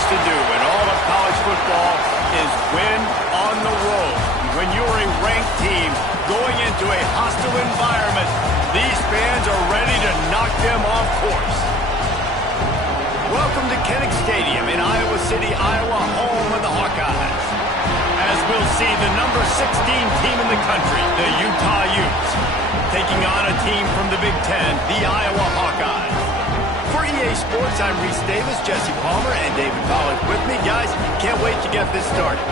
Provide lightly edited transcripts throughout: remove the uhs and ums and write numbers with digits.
things to do, and all of college football is win on the road. When you're a ranked team going into a hostile environment, these fans are ready to knock them off course. Welcome to Kinnick Stadium in Iowa City, Iowa, home of the Hawkeyes. As we'll see, the number 16 team in the country, the Utah Utes, taking on a team from the Big Ten, the Iowa Hawkeyes. For EA Sports, I'm Reese Davis, Jesse Palmer, and David Pollack with me. Guys, can't wait to get this started.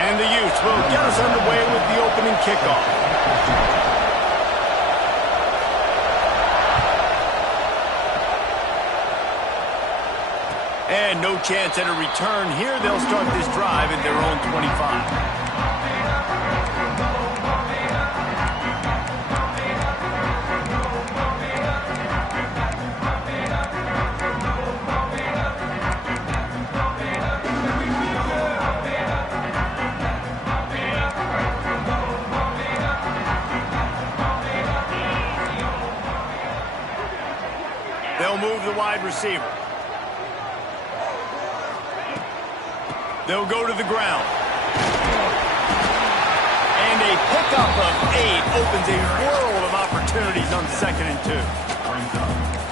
And the Utes will get us underway with the opening kickoff. And no chance at a return here. They'll start this drive at their own 25. They'll move the wide receiver. They'll go to the ground. And a pickup of 8 opens a world of opportunities on 2nd and 2.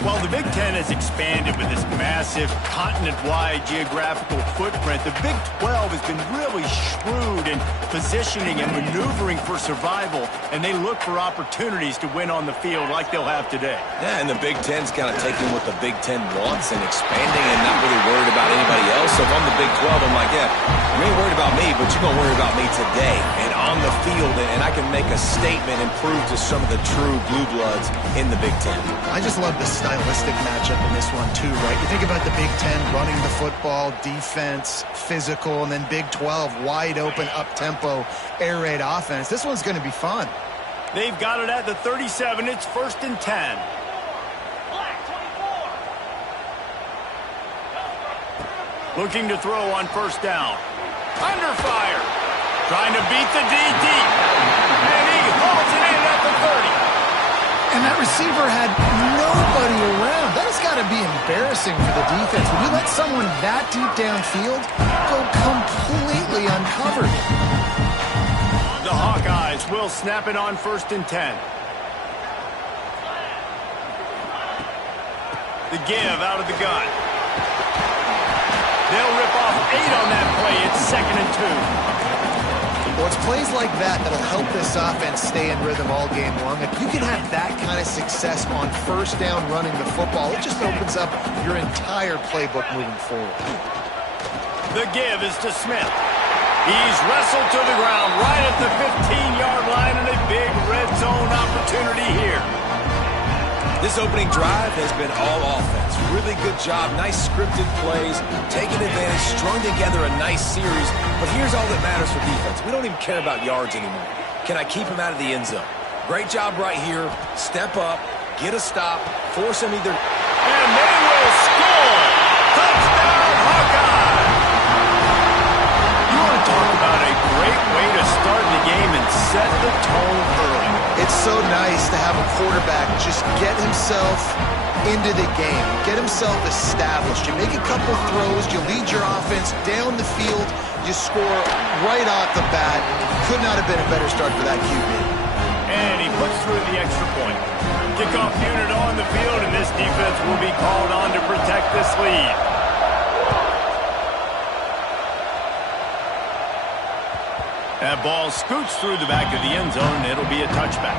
While the Big Ten has expanded with this massive continent-wide geographical footprint, the Big 12 has been really shrewd in positioning and maneuvering for survival, and they look for opportunities to win on the field like they'll have today. Yeah, and the Big Ten's kind of taking what the Big Ten wants and expanding and not really worried about anybody else. So if I'm the Big 12, I'm like, yeah, you ain't worried about me, but you're going to worry about me today and on the field, and I can make a statement and prove to some of the true blue bloods in the Big Ten. I just love the stylistic matchup in this one too, right? You think about the Big Ten running the football, defense, physical, and then Big 12 wide open, up-tempo, air raid offense. This one's going to be fun. They've got it at the 37. It's 1st and 10. Looking to throw on 1st down. Under fire. Trying to beat the DT. And he hauls it in at the 30. And that receiver had nobody around. That has got to be embarrassing for the defense. When you let someone that deep downfield go completely uncovered. The Hawkeyes will snap it on 1st and 10. The give out of the gun. They'll rip off 8 on that play. It's 2nd and 2. Well, it's plays like that that'll help this offense stay in rhythm all game long. If you can have that kind of success on 1st down running the football, it just opens up your entire playbook moving forward. The give is to Smith. He's wrestled to the ground right at the 15-yard line, and a big red zone opportunity here. This opening drive has been all offense. Really good job, nice scripted plays, taking advantage, strung together a nice series. But here's all that matters for defense. We don't even care about yards anymore. Can I keep him out of the end zone? Great job right here. Step up, get a stop, force him either. And they will score! Touchdown, Hawkeye! You want to talk about a great way to start the game and set the tone early. It's so nice to have a quarterback just get himself into the game, get himself established. You make a couple throws, you lead your offense down the field, you score right off the bat. Could not have been a better start for that QB. And he puts through the extra point. Kickoff unit on the field, and this defense will be called on to protect this lead. That ball scoots through the back of the end zone, and it'll be a touchback.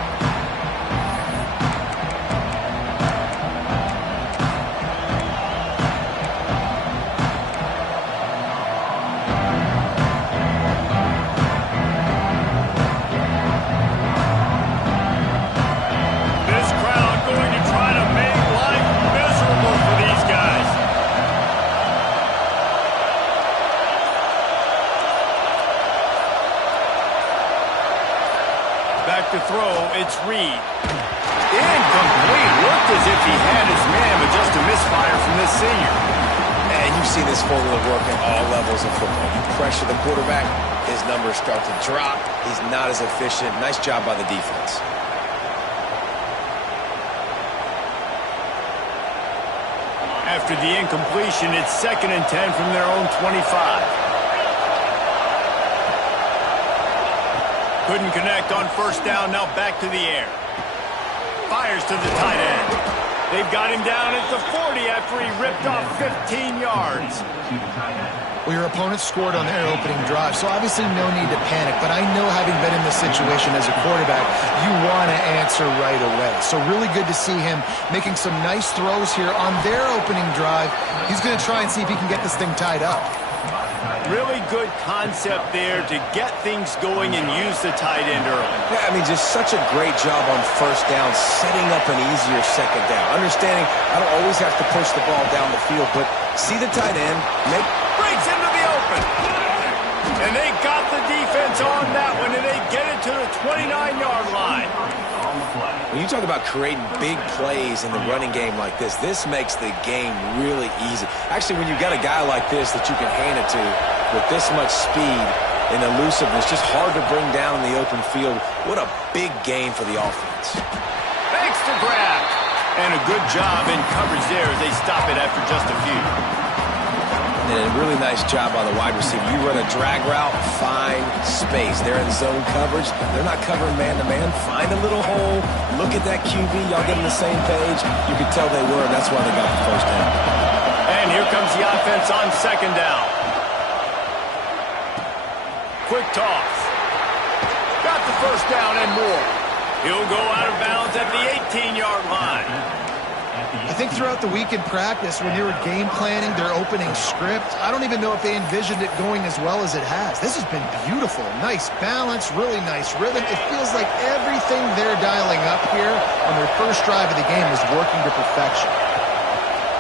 This crowd going to try to make life miserable for these guys. Back to throw, it's Reed. Incomplete. Looked as if he had his man, but just a misfire from this senior. And You've seen this formula work at all levels of football. You pressure the quarterback, his numbers start to drop. He's not as efficient. Nice job by the defense. After the incompletion, it's 2nd and 10 from their own 25. Couldn't connect on 1st down, now back to the air. Fires to the tight end. They've got him down at the 40 after he ripped off 15 yards. Well, your opponent scored on their opening drive, so obviously no need to panic. But I know, having been in this situation as a quarterback, you want to answer right away. So really good to see him making some nice throws here on their opening drive. He's going to try and see if he can get this thing tied up. Really good concept there to get things going and use the tight end early. Yeah, I mean, just such a great job on 1st down, setting up an easier 2nd down. Understanding I don't always have to push the ball down the field, but see the tight end, breaks into the open. And they got the defense on that one, and they get it to the 29-yard line. When you talk about creating big plays in the running game like this, this makes the game really easy. Actually, when you've got a guy like this that you can hand it to with this much speed and elusiveness, just hard to bring down in the open field. What a big game for the offense. Thanks to grab. And a good job in coverage there as they stop it after just a few. And a really nice job by the wide receiver. You run a drag route, find space. They're in zone coverage. They're not covering man-to-man. Find a little hole. Look at that QB. Y'all get on the same page. You could tell they were, and that's why they got the 1st down. And here comes the offense on 2nd down. Quick toss. Got the 1st down and more. He'll go out of bounds at the 18-yard line. I think throughout the week in practice, when they were game planning their opening script, I don't even know if they envisioned it going as well as it has. This has been beautiful. Nice balance, really nice rhythm. It feels like everything they're dialing up here on their 1st drive of the game is working to perfection.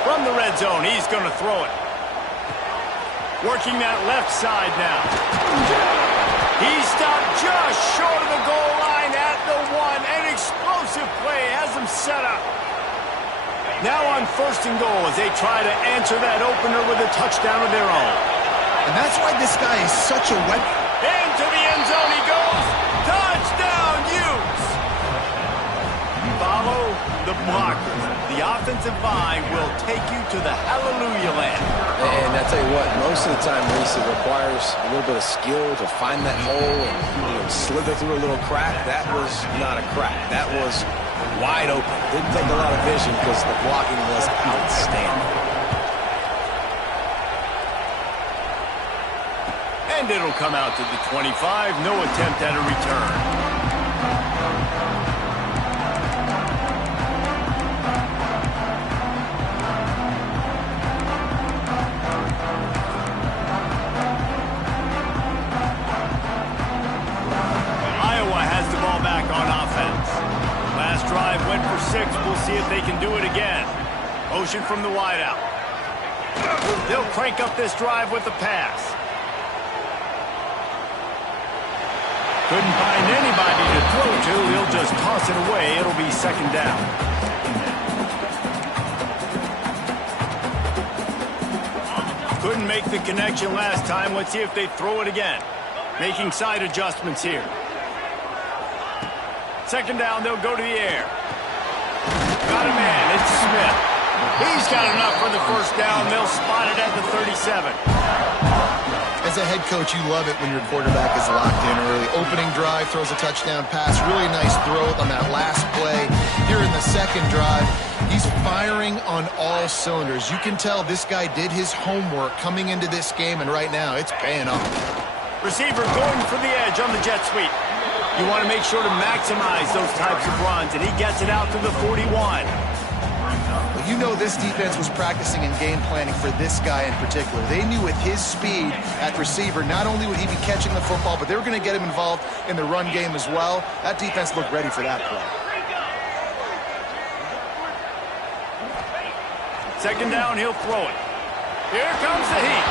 From the red zone, he's going to throw it. Working that left side now. He stopped just short of the goal line at the 1. An explosive play has him set up. Now on 1st and goal as they try to answer that opener with a touchdown of their own. And that's why this guy is such a weapon. Into the end zone he goes. Touchdown, Utes. Follow the blockers. The offensive line will take you to the hallelujah land. And I tell you what, most of the time, Reese, it requires a little bit of skill to find that hole and slither through a little crack. That was not a crack. That was wide open. Didn't take a lot of vision because the blocking was outstanding. And it'll come out to the 25. No attempt at a return. Drive went for 6. We'll see if they can do it again. Motion from the wideout. They'll crank up this drive with the pass. Couldn't find anybody to throw to. He'll just toss it away. It'll be 2nd down. Couldn't make the connection last time. Let's see if they throw it again. Making side adjustments here. 2nd down, they'll go to the air. Got a man, it's Smith. He's got enough for the 1st down. They'll spot it at the 37. As a head coach, you love it when your quarterback is locked in early. Opening drive, throws a touchdown pass. Really nice throw on that last play. Here in the 2nd drive, he's firing on all cylinders. You can tell this guy did his homework coming into this game, and right now it's paying off. Receiver going for the edge on the jet sweep. You want to make sure to maximize those types of runs, and he gets it out to the 41. Well, you know this defense was practicing and game planning for this guy in particular. They knew with his speed at receiver, not only would he be catching the football, but they were going to get him involved in the run game as well. That defense looked ready for that play. 2nd down, he'll throw it. Here comes the heat.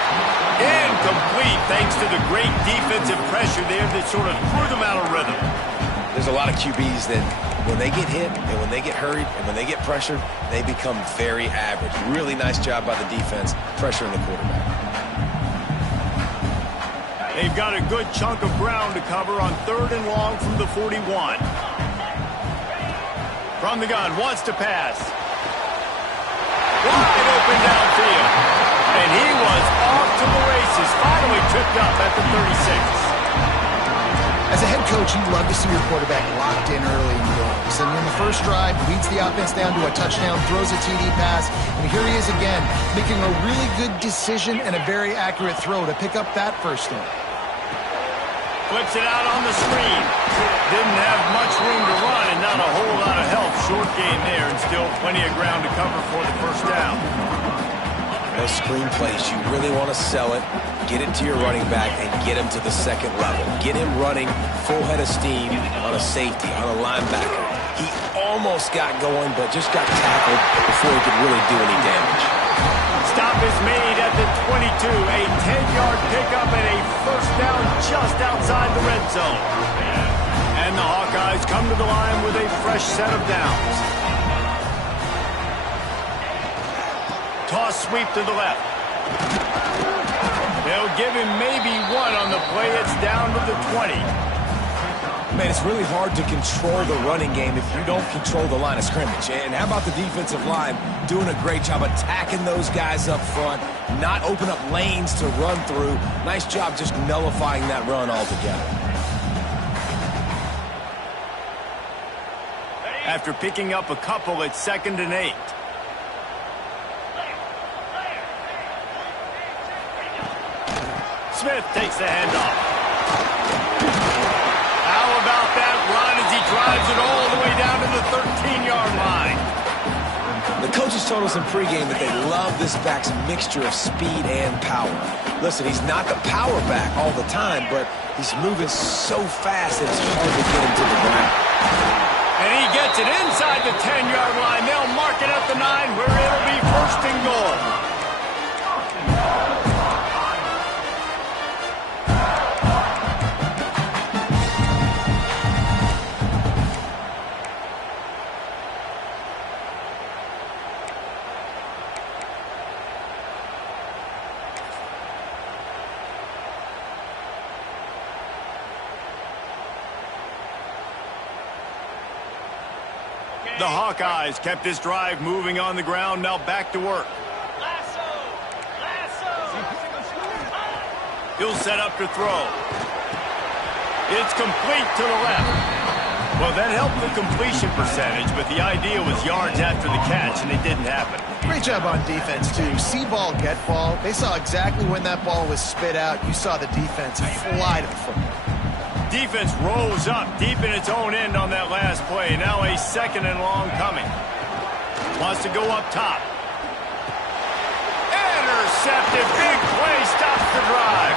Incomplete thanks to the great defensive pressure there that sort of threw them out of rhythm. There's a lot of QBs that when they get hit and when they get hurried and when they get pressured, they become very average. Really nice job by the defense pressuring the quarterback. They've got a good chunk of ground to cover on 3rd and long from the 41. From the gun, wants to pass. Wide open downfield. And he was off to the races, finally tripped up at the 36. As a head coach, you love to see your quarterback locked in early in games. And in the first drive, leads the offense down to a touchdown, throws a TD pass, and here he is again, making a really good decision and a very accurate throw to pick up that first down. Flips it out on the screen. Didn't have much room to run and not a whole lot of help. Short game there and still plenty of ground to cover for the first down. Those screen plays, you really want to sell it, get it to your running back, and get him to the second level. Get him running full head of steam on a safety, on a linebacker. He almost got going, but just got tackled before he could really do any damage. Stop is made at the 22. A 10-yard pickup and a first down just outside the red zone. And the Hawkeyes come to the line with a fresh set of downs. Toss sweep to the left. They'll give him maybe one on the play. It's down to the 20. Man, it's really hard to control the running game if you don't control the line of scrimmage. And how about the defensive line doing a great job attacking those guys up front, not open up lanes to run through. Nice job just nullifying that run altogether. After picking up a couple, it's 2nd and 8. Smith takes the handoff. How about that run as he drives it all the way down to the 13-yard line? The coaches told us in pregame that they love this back's mixture of speed and power. Listen, he's not the power back all the time, but he's moving so fast that it's hard to get him to the ground. And he gets it inside the 10-yard line. They'll mark it at the 9 where it'll be 1st and goal. The Hawkeyes kept this drive moving on the ground, now back to work. He'll set up to throw. It's complete to the left. Well, that helped the completion percentage, but the idea was yards after the catch, and it didn't happen. Great job on defense, too. See ball, get ball. They saw exactly when that ball was spit out. You saw the defense fly to the football. Defense rolls up deep in its own end on that last play. Now a 2nd and long coming. Wants to go up top. Intercepted. Big play. Stops the drive.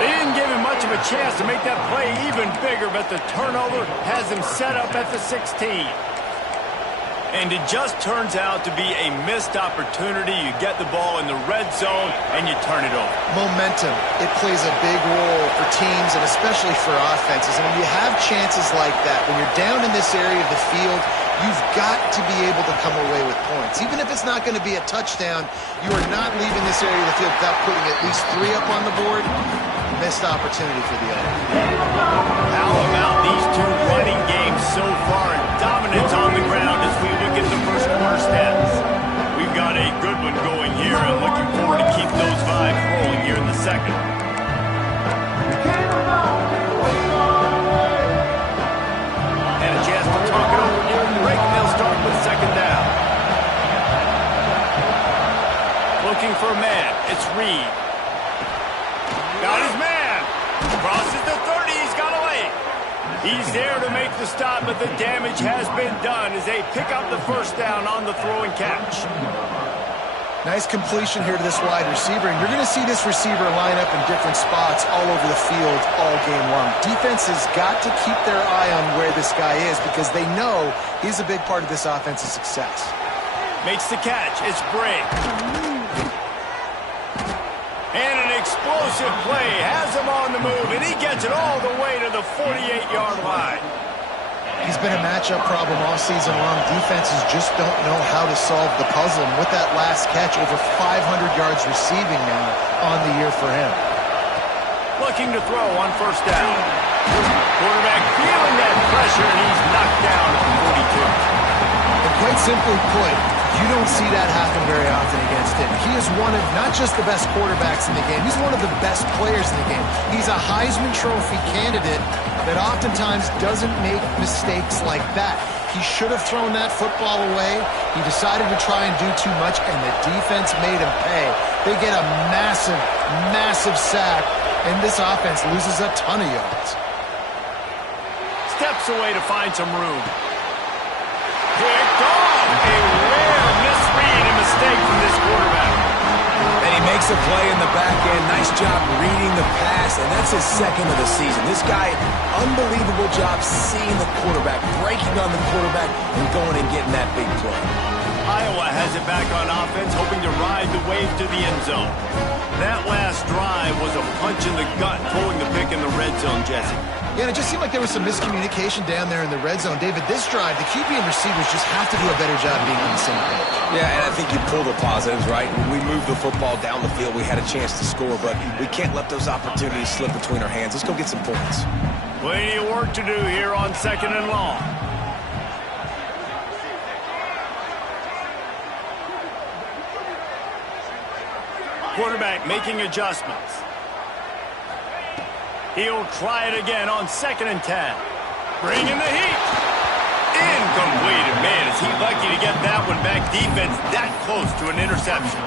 They didn't give him much of a chance to make that play even bigger, but the turnover has him set up at the 16. And it just turns out to be a missed opportunity. You get the ball in the red zone, and you turn it over. Momentum. It plays a big role for teams and especially for offenses. And when you have chances like that, when you're down in this area of the field, you've got to be able to come away with points. Even if it's not going to be a touchdown, you are not leaving this area of the field without putting at least 3 up on the board. Missed opportunity for the other. How about these two running games so far? Dominance on the ground as we look at the first quarter stats. We've got a good one going here and looking forward to keep those vibes rolling here in the second. And a chance to talk it over here in the break. They'll start with 2nd down. Looking for a man. It's Reed. Got his man. Crosses the 30. He's got a lane. He's there to make the stop, but the damage has been done as they pick up the first down on the throw and catch. Nice completion here to this wide receiver, and you're going to see this receiver line up in different spots all over the field all game long. Defense has got to keep their eye on where this guy is because they know he's a big part of this offense's success. Makes the catch. It's Bray. And an explosive play has him on the move, and he gets it all the way to the 48-yard line. He's been a matchup problem all season long. Defenses just don't know how to solve the puzzle. And with that last catch, over 500 yards receiving now on the year for him. Looking to throw on first down. Quarterback feeling that pressure, and he's knocked down at the 42. And quite simply put, you don't see that happen very often against him. He is one of not just the best quarterbacks in the game, he's one of the best players in the game. He's a Heisman Trophy candidate that oftentimes doesn't make mistakes like that. He should have thrown that football away. He decided to try and do too much, and the defense made him pay. They get a massive, massive sack, and this offense loses a ton of yards. Steps away to find some room. Picked off. A rare misread and mistake from this quarterback. And he makes a play in the back end. Nice job reading the pass, and that's his second of the season. This guy, unbelievable job seeing the quarterback, breaking on the quarterback, and going and getting that big play. Iowa has it back on offense, hoping to ride the wave to the end zone. That last drive was a punch in the gut, throwing the pick in the red zone, Jesse. Yeah, and it just seemed like there was some miscommunication down there in the red zone. David, this drive, the QB and receivers just have to do a better job being on the same page. Yeah, and I think you pull the positives, right? When we moved the football down the field, we had a chance to score, but we can't let those opportunities slip between our hands. Let's go get some points. Plenty of work to do here on 2nd and long. Quarterback making adjustments. He'll try it again on 2nd and 10. Bringing the heat. Incomplete. Man, is he lucky to get that one back. Defense that close to an interception.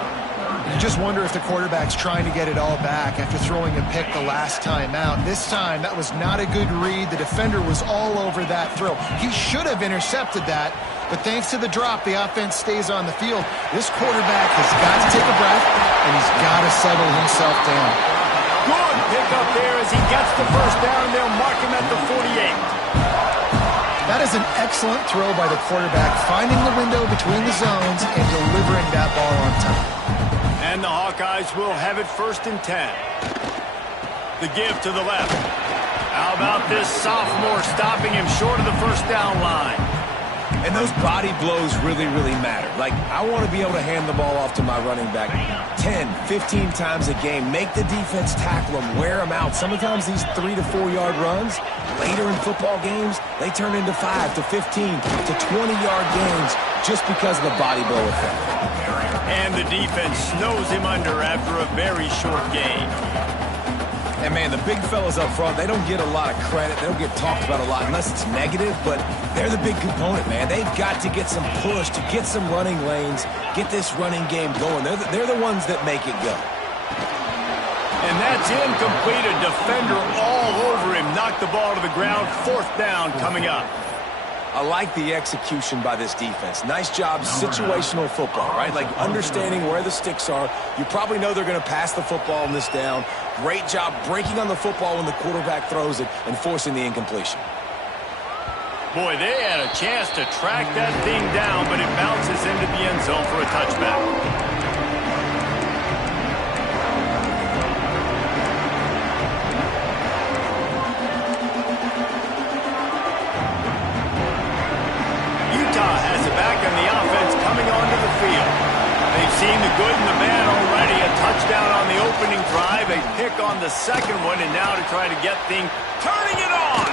You just wonder if the quarterback's trying to get it all back after throwing a pick the last time out. This time, that was not a good read. The defender was all over that throw. He should have intercepted that, but thanks to the drop, the offense stays on the field. This quarterback has got to take a breath, and he's got to settle himself down. Good pickup there as he gets the first down, and they'll mark him at the 48. That is an excellent throw by the quarterback, finding the window between the zones and delivering that ball on time. And the Hawkeyes will have it 1st and 10. The give to the left. How about this sophomore stopping him short of the first down line? And those body blows really, really matter. Like, I want to be able to hand the ball off to my running back 10, 15 times a game. Make the defense tackle him, wear him out. Sometimes these 3 to 4 yard runs, later in football games, they turn into 5 to 15 to 20 yard games just because of the body blow effect. And the defense snows him under after a very short game. And, man, the big fellas up front, they don't get a lot of credit. They don't get talked about a lot unless it's negative, but they're the big component, man. They've got to get some push, to get some running lanes, get this running game going. They're the ones that make it go. And that's incomplete. A defender all over him. Knocked the ball to the ground. 4th down coming up. I like the execution by this defense. Nice job, situational football, right? Like understanding where the sticks are. You probably know they're going to pass the football on this down. Great job breaking on the football when the quarterback throws it and forcing the incompletion. Boy, they had a chance to track that thing down, but it bounces into the end zone for a touchback. Seen the good and the bad already. A touchdown on the opening drive, a pick on the second one, and now to try to get things turning it on.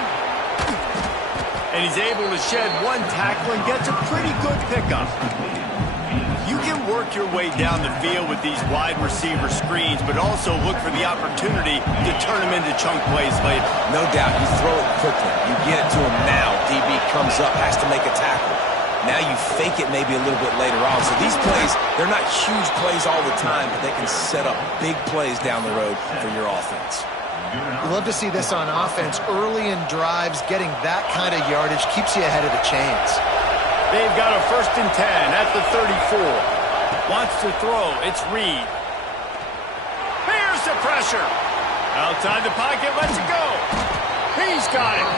And he's able to shed one tackle and gets a pretty good pickup. You can work your way down the field with these wide receiver screens, but also look for the opportunity to turn them into chunk plays later. No doubt. You throw it quickly. You get it to him now. DB comes up, has to make a tackle. Now you fake it maybe a little bit later on. So these plays, they're not huge plays all the time, but they can set up big plays down the road for your offense. You love to see this on offense. Early in drives, getting that kind of yardage keeps you ahead of the chains. They've got a 1st and 10 at the 34. Wants to throw. It's Reed. Here's the pressure. Outside the pocket, lets it go. He's got it.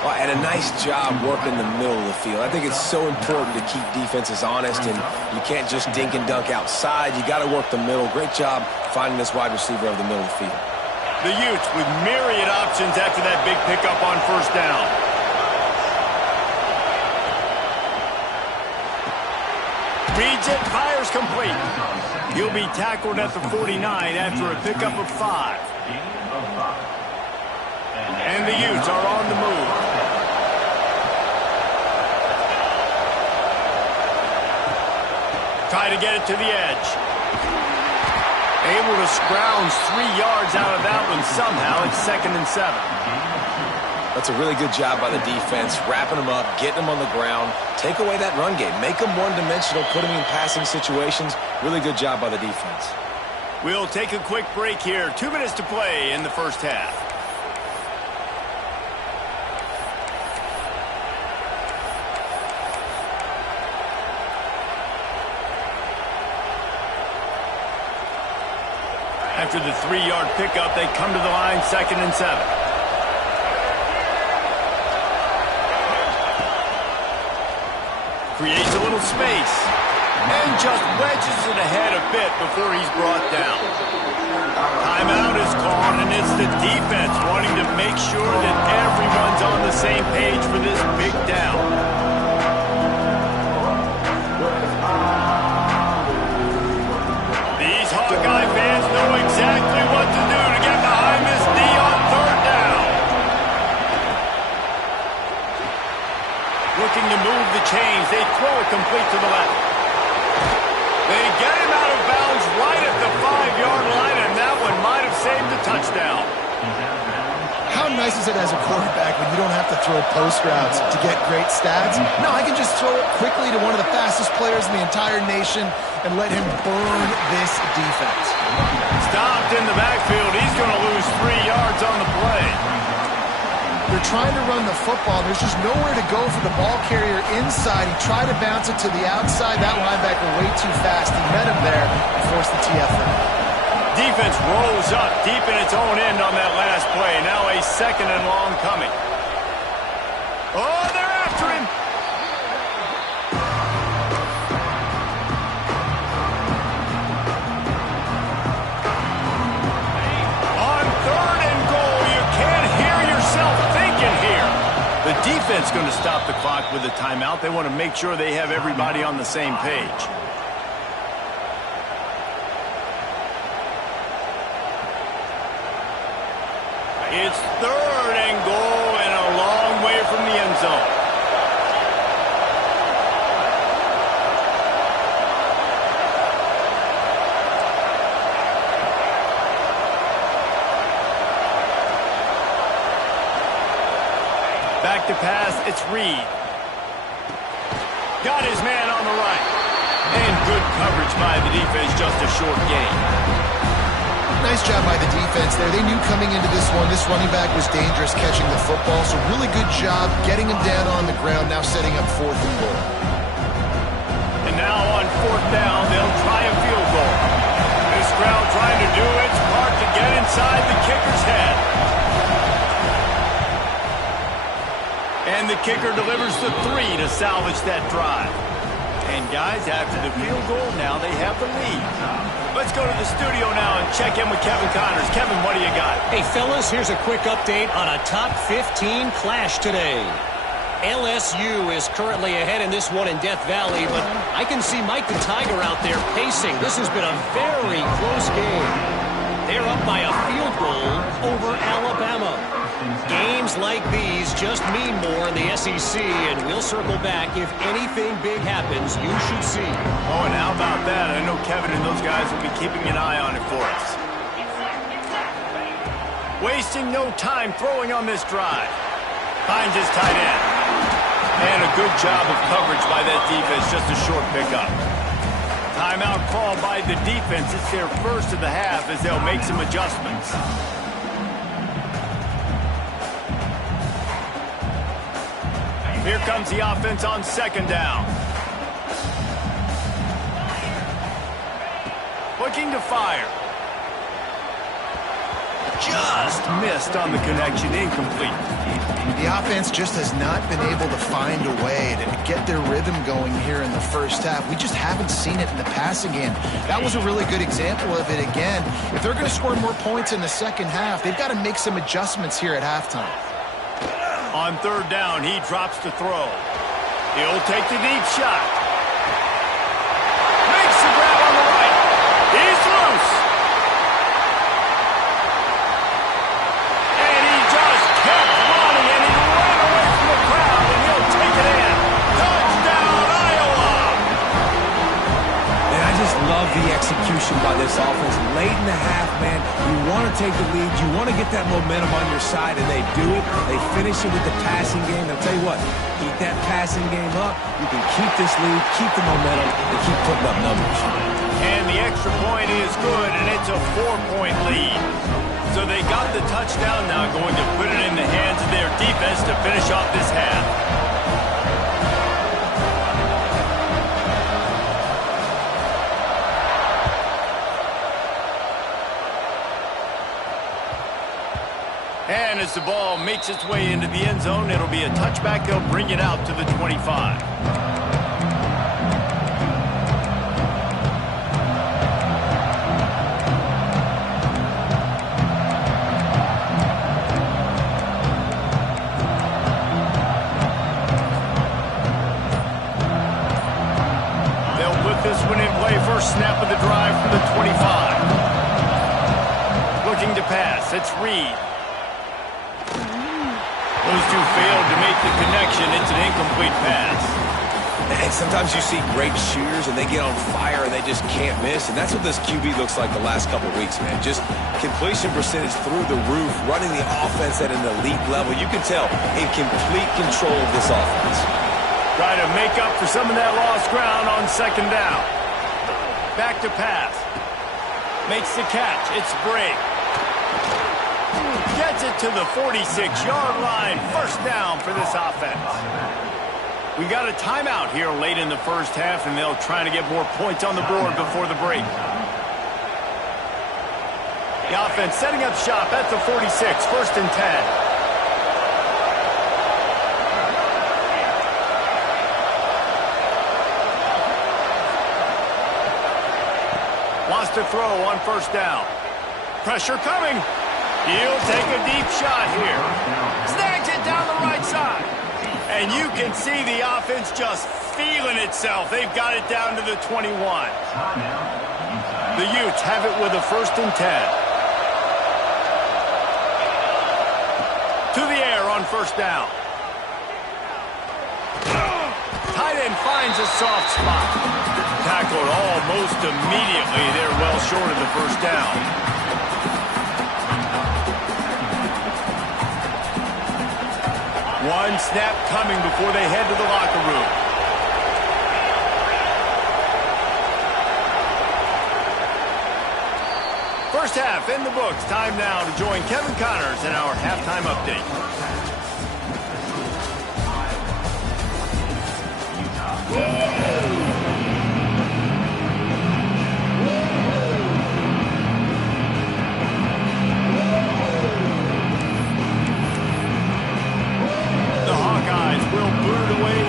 Well, and a nice job working the middle of the field. I think it's so important to keep defenses honest, and you can't just dink and dunk outside. You got to work the middle. Great job finding this wide receiver over the middle of the field. The Utes with myriad options after that big pickup on 1st down. reads it, fires complete. He'll be tackled at the 49 after a pickup of 5. And the Utes are on the move. Try to get it to the edge. Able to scrounge 3 yards out of that one somehow. It's 2nd and 7. That's a really good job by the defense, wrapping them up, getting them on the ground. Take away that run game. Make them one-dimensional, put them in passing situations. Really good job by the defense. We'll take a quick break here. 2 minutes to play in the first half. After the 3-yard pickup, they come to the line, 2nd and 7. Creates a little space. And just wedges it ahead a bit before he's brought down. Timeout is called, and it's the defense wanting to make sure that everyone's on the same page for this big down. Hawkeye fans know exactly what to do to get behind this D on 3rd down. Looking to move the chains. They throw it complete to the left. They get him out of bounds right at the 5-yard line, and that one might have saved the touchdown. How nice is it as a quarterback when you don't have to throw post routes to get great stats? No, I can just throw it quickly to one of the fastest players in the entire nation and let him burn this defense. Stopped in the backfield. He's going to lose 3 yards on the play. They're trying to run the football. There's just nowhere to go for the ball carrier inside. He tried to bounce it to the outside. That linebacker way too fast. He met him there and forced the TFL. Defense rolls up deep in its own end on that last play. Now a 2nd and long coming. Oh, they're after him. On 3rd and goal, you can't hear yourself thinking here. The defense going to stop the clock with a timeout. They want to make sure they have everybody on the same page. It's 3rd and goal and a long way from the end zone. Back to pass, it's Reed. Got his man on the right. And good coverage by the defense, just a short gain. Nice job by the defense there. They knew coming into this one, this running back was dangerous catching the football, so really good job getting him down on the ground, now setting up 4th and goal. And now on 4th down, they'll try a field goal. This crowd trying to do its part to get inside the kicker's head. And the kicker delivers the 3 to salvage that drive. And guys, after the field goal, now they have the lead. Let's go to the studio now and check in with Kevin Connors. Kevin, what do you got? Hey, fellas, here's a quick update on a top 15 clash today. LSU is currently ahead in this one in Death Valley, but I can see Mike the Tiger out there pacing. This has been a very close game. They're up by a field goal over Alabama. Games like these just mean more in the SEC, and we'll circle back. If anything big happens, you should see. Oh, and how about that? I know Kevin and those guys will be keeping an eye on it for us. Wasting no time throwing on this drive. Finds his tight end. And a good job of coverage by that defense, just a short pickup. Timeout called by the defense. It's their first of the half as they'll make some adjustments. Here comes the offense on 2nd down. Looking to fire. Just missed on the connection, incomplete. The offense just has not been able to find a way to get their rhythm going here in the first half. We just haven't seen it in the passing game. That was a really good example of it again. If they're going to score more points in the second half, they've got to make some adjustments here at halftime. On 3rd down, he drops to throw. He'll take the deep shot. love the execution by this offense. Late in the half, man, you want to take the lead. You want to get that momentum on your side, and they do it. They finish it with the passing game. I'll tell you what, keep that passing game up. You can keep this lead, keep the momentum, and keep putting up numbers. And the extra point is good, and it's a 4-point lead. So they got the touchdown, now going to put it in the hands of their defense to finish off this half. And as the ball makes its way into the end zone, it'll be a touchback. They'll bring it out to the 25. This one in play, first snap of the drive for the 25. Looking to pass, it's Reed. Those two failed to make the connection. It's an incomplete pass. And sometimes you see great shooters and they get on fire and they just can't miss. And that's what this QB looks like the last couple weeks, man. Just completion percentage through the roof, running the offense at an elite level. You can tell in complete control of this offense. Try to make up for some of that lost ground on second down. Back to pass. Makes the catch. It's Briggs. Gets it to the 46-yard line. First down for this offense. We got a timeout here late in the first half, and they'll try to get more points on the board before the break. The offense setting up shop at the 46. First and 10. Wants to throw on first down. Pressure coming. He'll take a deep shot here. Snags it down the right side. And you can see the offense just feeling itself. They've got it down to the 21. The Utes have it with a first and 10. To the air on first down. Tight end finds a soft spot. Tackled almost immediately. They're well short of the first down. One snap coming before they head to the locker room. First half in the books. Time now to join Kevin Connors in our halftime update.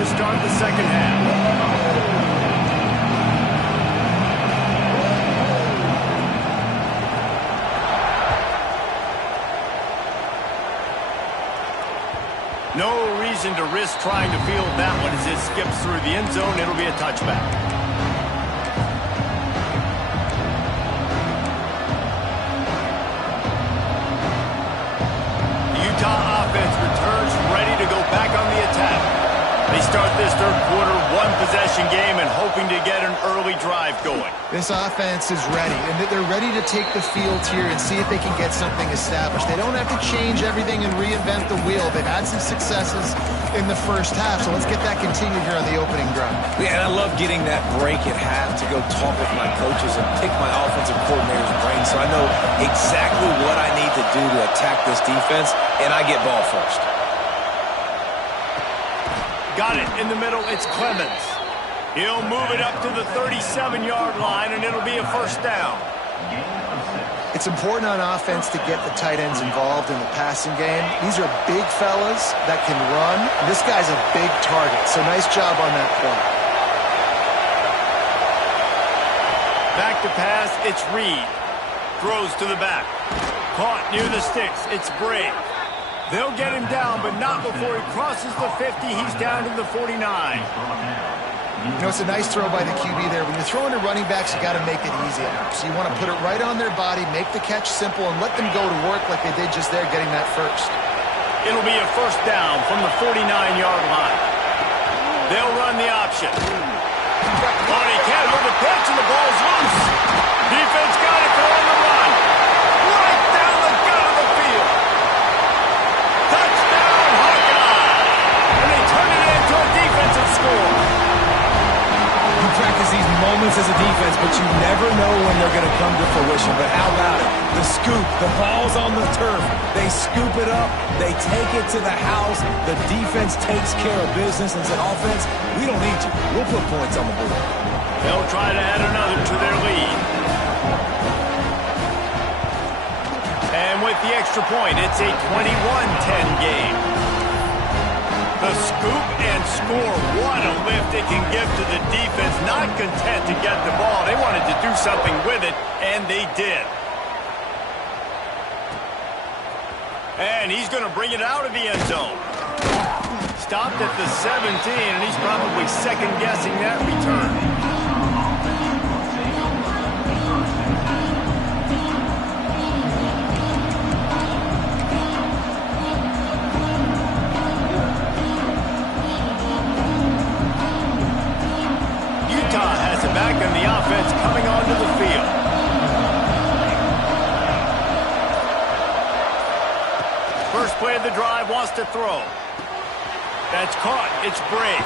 Start the second half. No reason to risk trying to field that one as it skips through the end zone. It'll be a touchback. The Utah offense returns ready to go back on the attack. They start this third quarter one-possession game and hoping to get an early drive going. This offense is ready, and they're ready to take the field here and see if they can get something established. They don't have to change everything and reinvent the wheel. They've had some successes in the first half, so let's get that continued here on the opening drive. Yeah, and I love getting that break at half to go talk with my coaches and pick my offensive coordinator's brain so I know exactly what I need to do to attack this defense, and I get ball first. Got it in the middle. It's Clemens. He'll move it up to the 37-yard line, and it'll be a first down. It's important on offense to get the tight ends involved in the passing game. These are big fellas that can run. This guy's a big target, so nice job on that play. Back to pass. It's Reed. Throws to the back. Caught near the sticks. It's Briggs. They'll get him down, but not before he crosses the 50. He's down to the 49. You know, it's a nice throw by the QB there. When you're throwing to running backs, you got to make it easy. So you want to put it right on their body, make the catch simple, and let them go to work like they did just there, getting that first. It'll be a first down from the 49-yard line. They'll run the option. Oh, he can't hold the pitch, and the ball's loose. moments as a defense, but you never know when they're going to come to fruition. But how about it? The scoop, the ball's on the turf. They scoop it up. They take it to the house. The defense takes care of business and said, offense, we don't need you. We'll put points on the board. They'll try to add another to their lead. And with the extra point, it's a 21-10 game. The scoop and score. What a lift it can give to the defense. Not content to get the ball. They wanted to do something with it, and they did. And he's going to bring it out of the end zone. Stopped at the 17, and he's probably second-guessing that return. Back in the offense coming onto the field. First play of the drive, wants to throw. That's caught. It's Brady.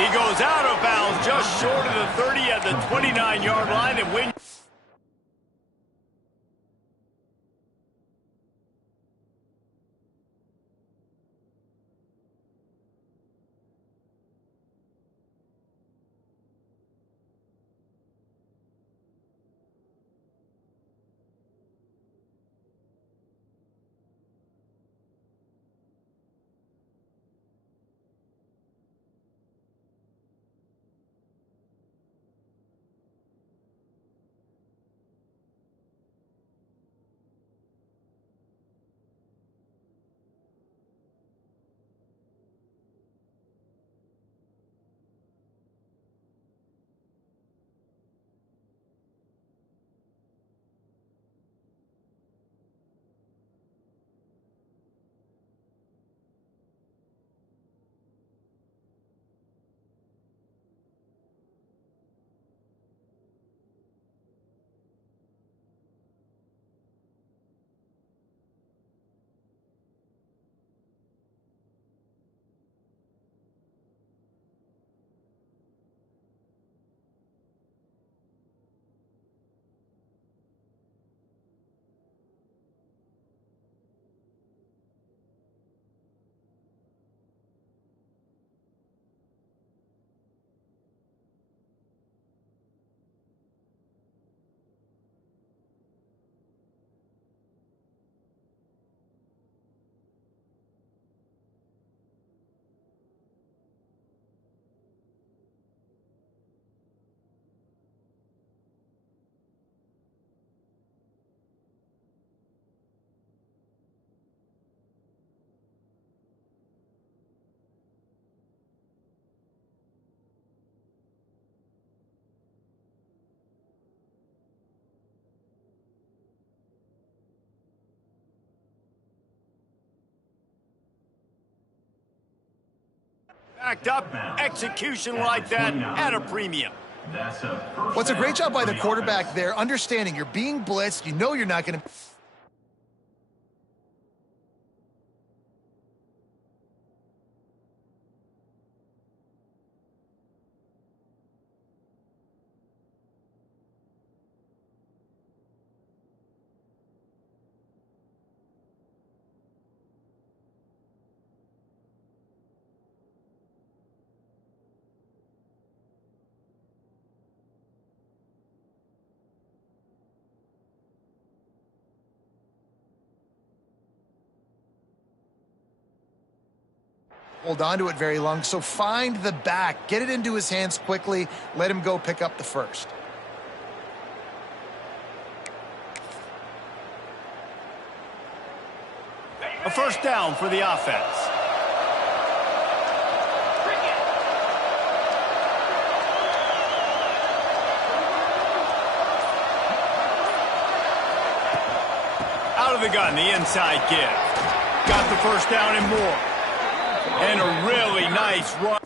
He goes out of bounds just short of the 30 at the 29-yard line and wins. Backed up, execution like that at a premium. Well, it's a great job by the quarterback there, understanding you're being blitzed, you know you're not going to... hold on to it very long, so find the back. Get it into his hands quickly. Let him go pick up the first. A first down for the offense. Out of the gun, the inside give. Got the first down and more. And a really nice run.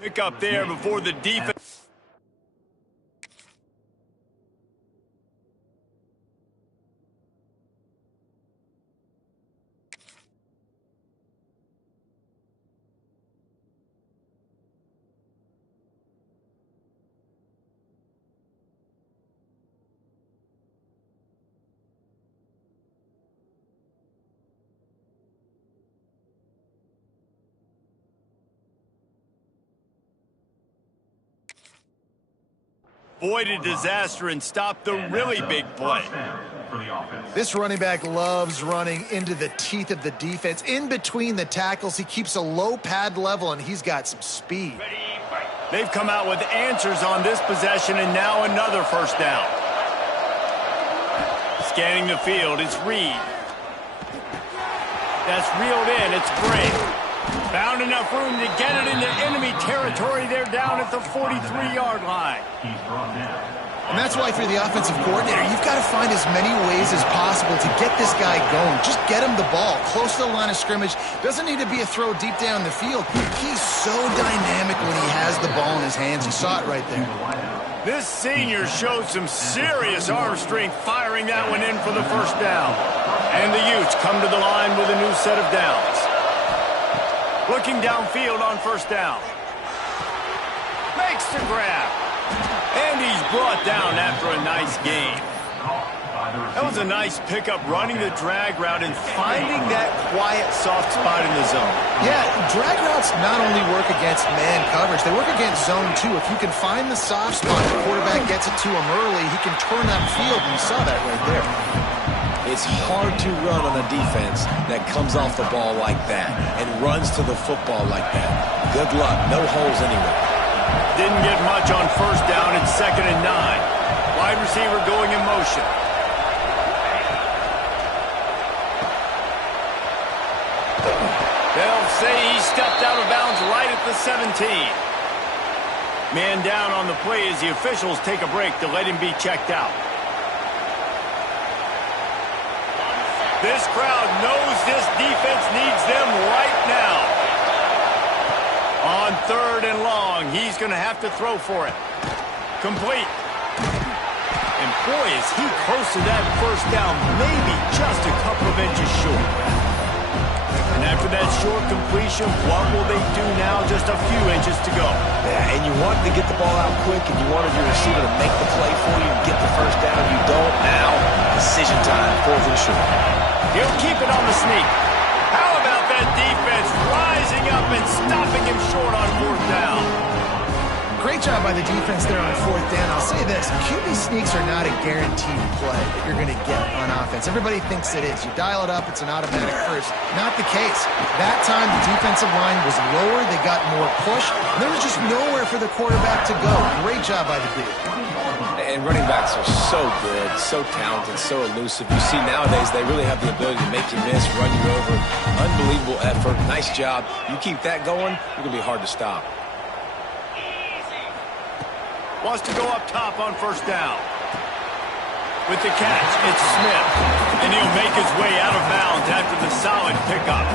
Pick up there before the defense. Avoided disaster and stopped the really big play. This running back loves running into the teeth of the defense. In between the tackles, he keeps a low pad level, and he's got some speed. They've come out with answers on this possession, and now another first down. Scanning the field, it's Reed. That's reeled in, it's Gray. Found enough room to get it into enemy territory. They're down at the 43-yard line. And that's why, if you're the offensive coordinator, you've got to find as many ways as possible to get this guy going. Just get him the ball close to the line of scrimmage. Doesn't need to be a throw deep down the field. He's so dynamic when he has the ball in his hands. You saw it right there. This senior showed some serious arm strength firing that one in for the first down. And the Utes come to the line with a new set of downs. Looking downfield on first down. Makes the grab. And he's brought down after a nice gain. That was a nice pickup, running the drag route and finding that quiet, soft spot in the zone. Yeah, drag routes not only work against man coverage, they work against zone too. If you can find the soft spot, the quarterback gets it to him early, he can turn that field, and you saw that right there. It's hard to run on a defense that comes off the ball like that and runs to the football like that. Good luck. No holes anywhere. Didn't get much on first down. It's 2nd and 9. Wide receiver going in motion. They'll say he stepped out of bounds right at the 17. Man down on the play as the officials take a break to let him be checked out. This crowd knows this defense needs them right now. On 3rd and long, he's going to have to throw for it. Complete. And boy, is he close to that first down, maybe just a couple of inches short. And after that short completion, what will they do now? Just a few inches to go. Yeah, and you wanted to get the ball out quick, and you wanted your receiver to make the play for you and get the first down. You don't now. Decision time, 4th and short. He'll keep it on the sneak. How about that defense rising up and stopping him short on 4th down? Great job by the defense there on 4th down. I'll say this, QB sneaks are not a guaranteed play that you're going to get on offense. Everybody thinks it is. You dial it up, it's an automatic first. Not the case. That time, the defensive line was lower. They got more push. And there was just nowhere for the quarterback to go. Great job by the D. And running backs are so good, so talented, so elusive. You see nowadays they really have the ability to make you miss, run you over. Unbelievable effort. Nice job. You keep that going, you're going to be hard to stop. Wants to go up top on first down. With the catch, it's Smith. And he'll make his way out of bounds after the solid pickup.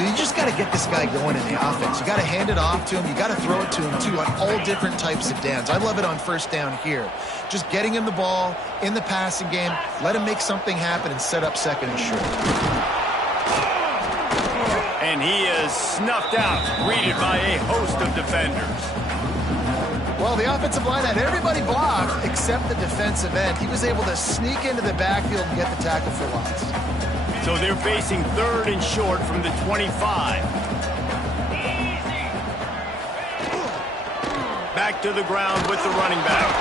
You just got to get this guy going in the offense. You got to hand it off to him. You got to throw it to him, too, on all different types of downs. I love it on first down here. Just getting him the ball in the passing game, let him make something happen and set up 2nd and short. And he is snuffed out, greeted by a host of defenders. Well, the offensive line had everybody blocked except the defensive end. He was able to sneak into the backfield and get the tackle for loss. So they're facing 3rd and short from the 25. Back to the ground with the running back.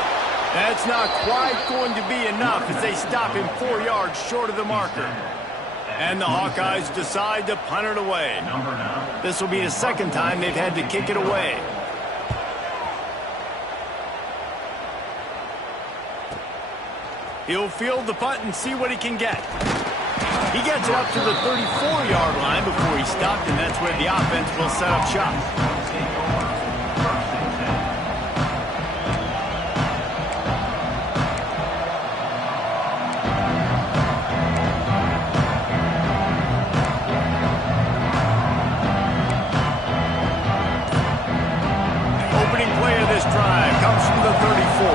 That's not quite going to be enough as they stop him 4 yards short of the marker. And the Hawkeyes decide to punt it away. This will be the 2nd time they've had to kick it away. He'll field the punt and see what he can get. He gets it up to the 34-yard line before he stopped, and that's where the offense will set up shop. A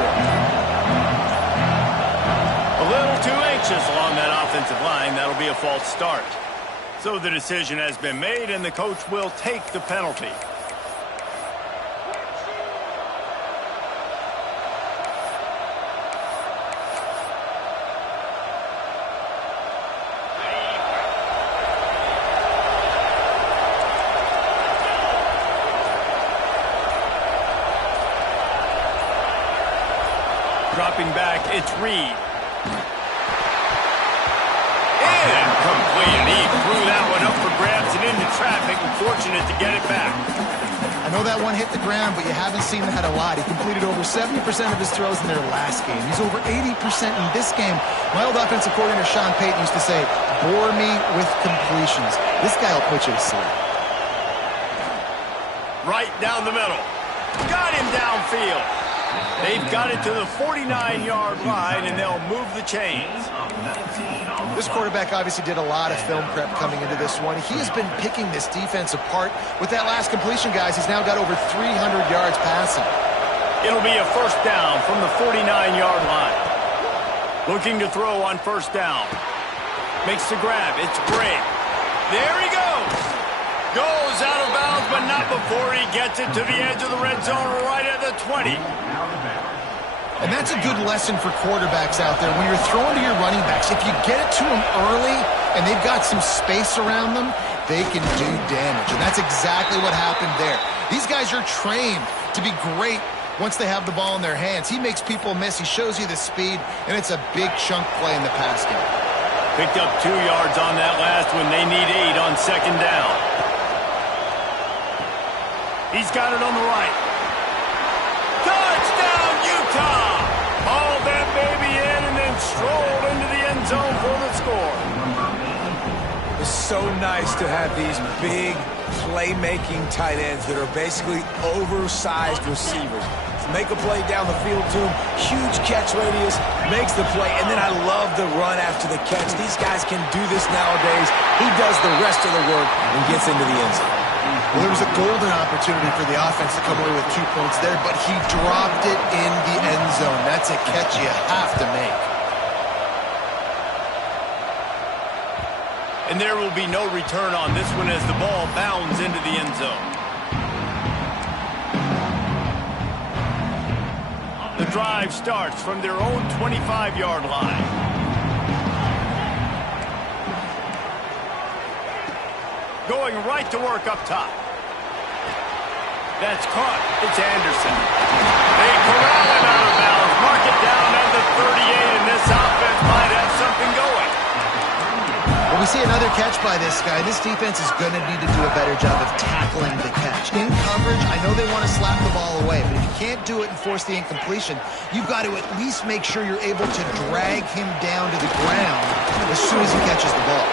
little too anxious along that offensive line. That'll be a false start. So the decision has been made, and the coach will take the penalty. Dropping back, it's Reed. Incomplete. He threw that one up for grabs and into traffic, and fortunate to get it back. I know that one hit the ground, but you haven't seen that a lot. He completed over 70% of his throws in their last game. He's over 80% in this game. My old offensive coordinator, Sean Payton, used to say, bore me with completions. This guy will put you to sleep. Right down the middle. Got him downfield. They've got it to the 49-yard line, and they'll move the chains. This quarterback obviously did a lot of film prep coming into this one. He has been picking this defense apart. With that last completion, guys, he's now got over 300 yards passing. It'll be a first down from the 49-yard line. Looking to throw on first down. Makes the grab. It's Bray. There he goes. Goes out of bounds, but not before he gets it to the edge of the red zone right at the 20. And that's a good lesson for quarterbacks out there. When you're throwing to your running backs, if you get it to them early and they've got some space around them, they can do damage. And that's exactly what happened there. These guys are trained to be great once they have the ball in their hands. He makes people miss. He shows you the speed, and it's a big chunk play in the pass game. Picked up 2 yards on that last one. They need 8 on second down. He's got it on the right. Touchdown, Utah! Hauled that baby in and then strolled into the end zone for the score. It's so nice to have these big playmaking tight ends that are basically oversized receivers. Make a play down the field to him, huge catch radius, makes the play, and then I love the run after the catch. These guys can do this nowadays. He does the rest of the work and gets into the end zone. Well, there was a golden opportunity for the offense to come away with 2 points there, but he dropped it in the end zone. That's a catch you have to make. And there will be no return on this one as the ball bounds into the end zone. The drive starts from their own 25-yard line. Going right to work up top. That's caught. It's Anderson. They corral him out of bounds. Mark it down at the 38, and this offense might have something going. Well, we see another catch by this guy. This defense is going to need to do a better job of tackling the catch. In coverage, I know they want to slap the ball away, but if you can't do it and force the incompletion, you've got to at least make sure you're able to drag him down to the ground as soon as he catches the ball.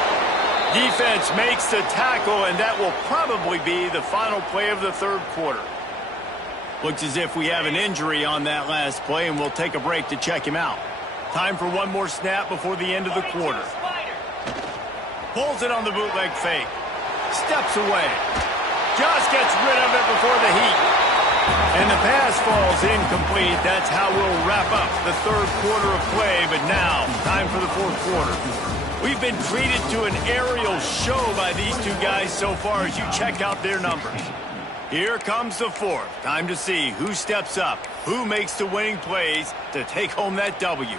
Defense makes the tackle, and that will probably be the final play of the third quarter. Looks as if we have an injury on that last play, and we'll take a break to check him out. Time for one more snap before the end of the quarter. Pulls it on the bootleg fake. Steps away. Just gets rid of it before the heat. And the pass falls incomplete. That's how we'll wrap up the third quarter of play, but now, time for the fourth quarter. We've been treated to an aerial show by these two guys so far as you check out their numbers. Here comes the fourth. Time to see who steps up, who makes the winning plays to take home that W.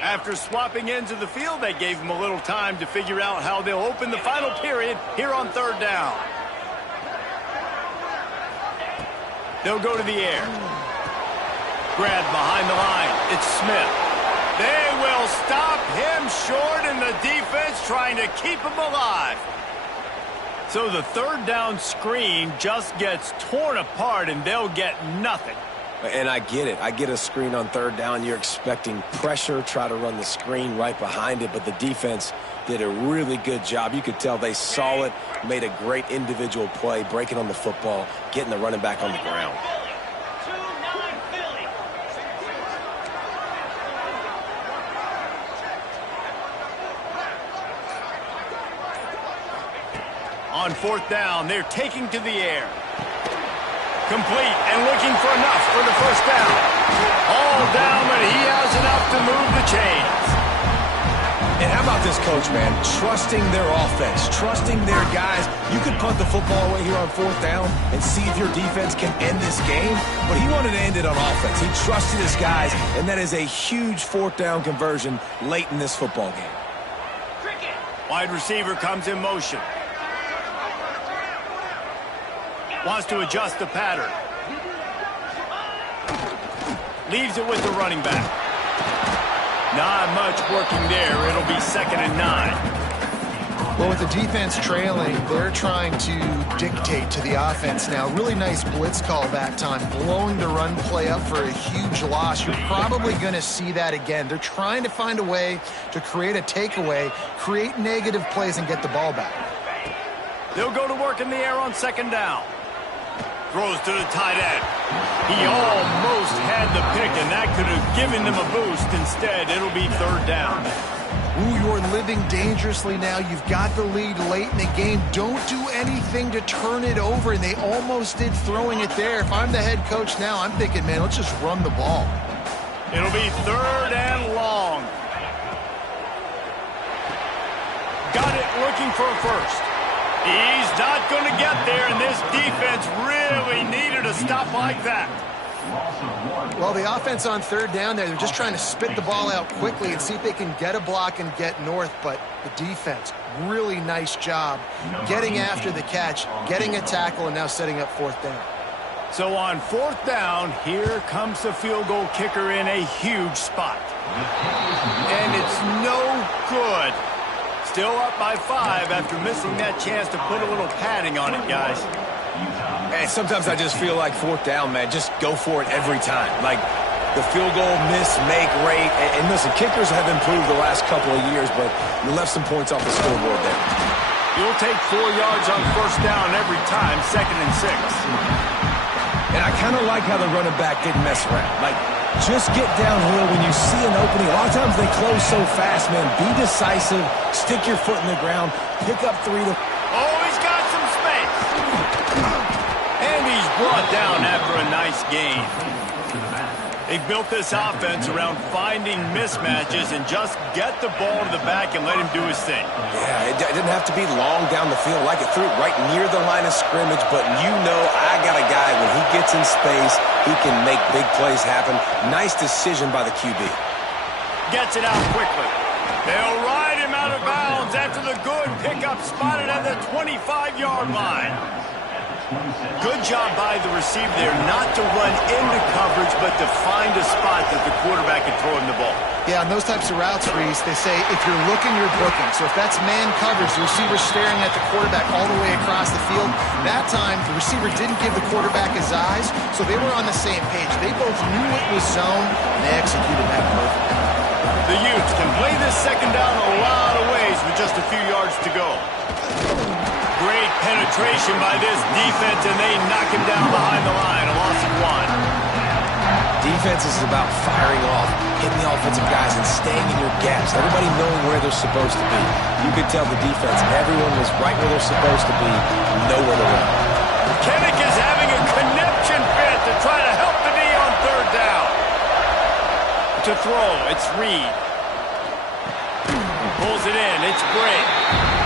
After swapping ends of the field, that gave them a little time to figure out how they'll open the final period here on third down. They'll go to the air. Grab behind the line. It's Smith. They will stop him short, and the defense trying to keep him alive. So the third down screen just gets torn apart, and they'll get nothing. And I get it. I get a screen on third down. You're expecting pressure, try to run the screen right behind it, but the defense did a really good job. You could tell they saw it, made a great individual play, breaking on the football, getting the running back on the ground. On fourth down, they're taking to the air. Complete and looking for enough for the first down. All down, but he has enough to move the chains. And how about this coach, man? Trusting their offense, trusting their guys. You could punt the football away here on fourth down and see if your defense can end this game, but he wanted to end it on offense. He trusted his guys, and that is a huge fourth down conversion late in this football game. Wide receiver comes in motion. Wants to adjust the pattern. Leaves it with the running back. Not much working there. It'll be 2nd and 9. Well, with the defense trailing, they're trying to dictate to the offense now. Really nice blitz call that time, blowing the run play up for a huge loss. You're probably going to see that again. They're trying to find a way to create a takeaway, create negative plays, and get the ball back. They'll go to work in the air on 2nd down. Throws to the tight end. He almost had the pick, and that could have given them a boost. Instead, it'll be 3rd down. Ooh, you're living dangerously now. You've got the lead late in the game. Don't do anything to turn it over, and they almost did throwing it there. If I'm the head coach now, I'm thinking, man, let's just run the ball. It'll be 3rd and long. Got it, looking for a first. He's not going to get there, and this defense really needed a stop like that. Well, the offense on 3rd down there, they're just trying to spit the ball out quickly and see if they can get a block and get north, but the defense, really nice job getting after the catch, getting a tackle, and now setting up 4th down. So on 4th down, here comes the field goal kicker in a huge spot. And it's no good. Still up by 5 after missing that chance to put a little padding on it, guys. And sometimes I just feel like 4th down, man, just go for it every time. Like the field goal miss, make rate. And listen, kickers have improved the last couple of years, but you left some points off the scoreboard there. You'll take 4 yards on 1st down every time, 2nd and 6. And I kind of like how the running back didn't mess around. Like, just get downhill when you see an opening. A lot of times they close so fast, man. Be decisive. Stick your foot in the ground. Pick up 3 to... Oh, he's got some space. And he's brought down after a nice gain. They've built this offense around finding mismatches and just get the ball to the back and let him do his thing. Yeah, it didn't have to be long down the field. Like it threw it right near the line of scrimmage, but you know I got a guy, when he gets in space, he can make big plays happen. Nice decision by the QB. Gets it out quickly. They'll ride him out of bounds after the good pickup spotted at the 25-yard line. Good job by the receiver there not to run into coverage, but to find a spot that the quarterback can throw him the ball. Yeah, on those types of routes, Reese, they say if you're looking, you're booking. So if that's man coverage, the receiver's staring at the quarterback all the way across the field. That time, the receiver didn't give the quarterback his eyes, so they were on the same page. They both knew it was zone, and they executed that perfectly. The Utes can play this 2nd down a lot of ways with just a few yards to go. Great penetration by this defense, and they knock him down behind the line. A loss of 1. Defense is about firing off, hitting the offensive guys, and staying in your gaps. Everybody knowing where they're supposed to be. You could tell the defense, everyone was right where they're supposed to be, nowhere to run. Kennick is having a conniption fit to try to help the D on 3rd down. To throw, it's Reed. Pulls it in, it's Bray.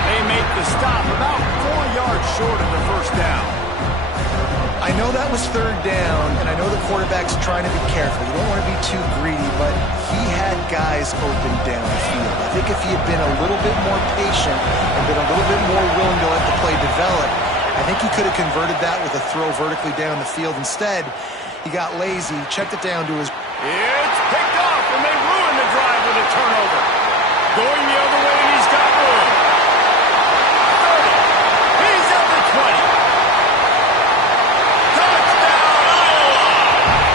They make the stop about 4 yards short of the 1st down. I know that was 3rd down, and I know the quarterback's trying to be careful. You don't want to be too greedy, but he had guys open downfield. I think if he had been a little bit more patient and been a little bit more willing to let the play develop, I think he could have converted that with a throw vertically down the field. Instead, he got lazy, checked it down to his... It's picked off, and they ruin the drive with a turnover. Going the other way, and he's got room. 30. He's at the 20. Touchdown, Iowa!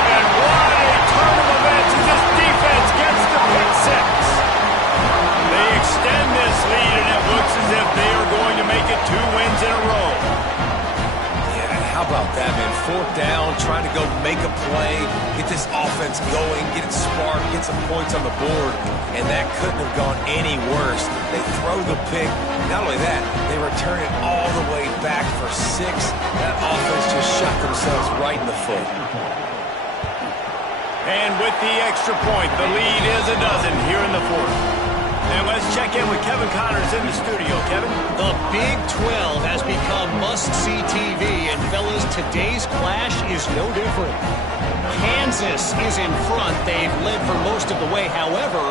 And what a turn of events as this defense gets the pick 6. They extend this lead, and it looks as if they are going to make it 2 wins in a row. How about that, man? 4th down, trying to go make a play, get this offense going, get it sparked, get some points on the board. and that couldn't have gone any worse. They throw the pick. Not only that, they return it all the way back for 6. That offense just shot themselves right in the foot. And with the extra point, the lead is a dozen here in the fourth. And let's check in with Kevin Connors in the studio. Kevin? The Big 12 has become must-see TV, and fellas, today's clash is no different. Kansas is in front. They've led for most of the way. However,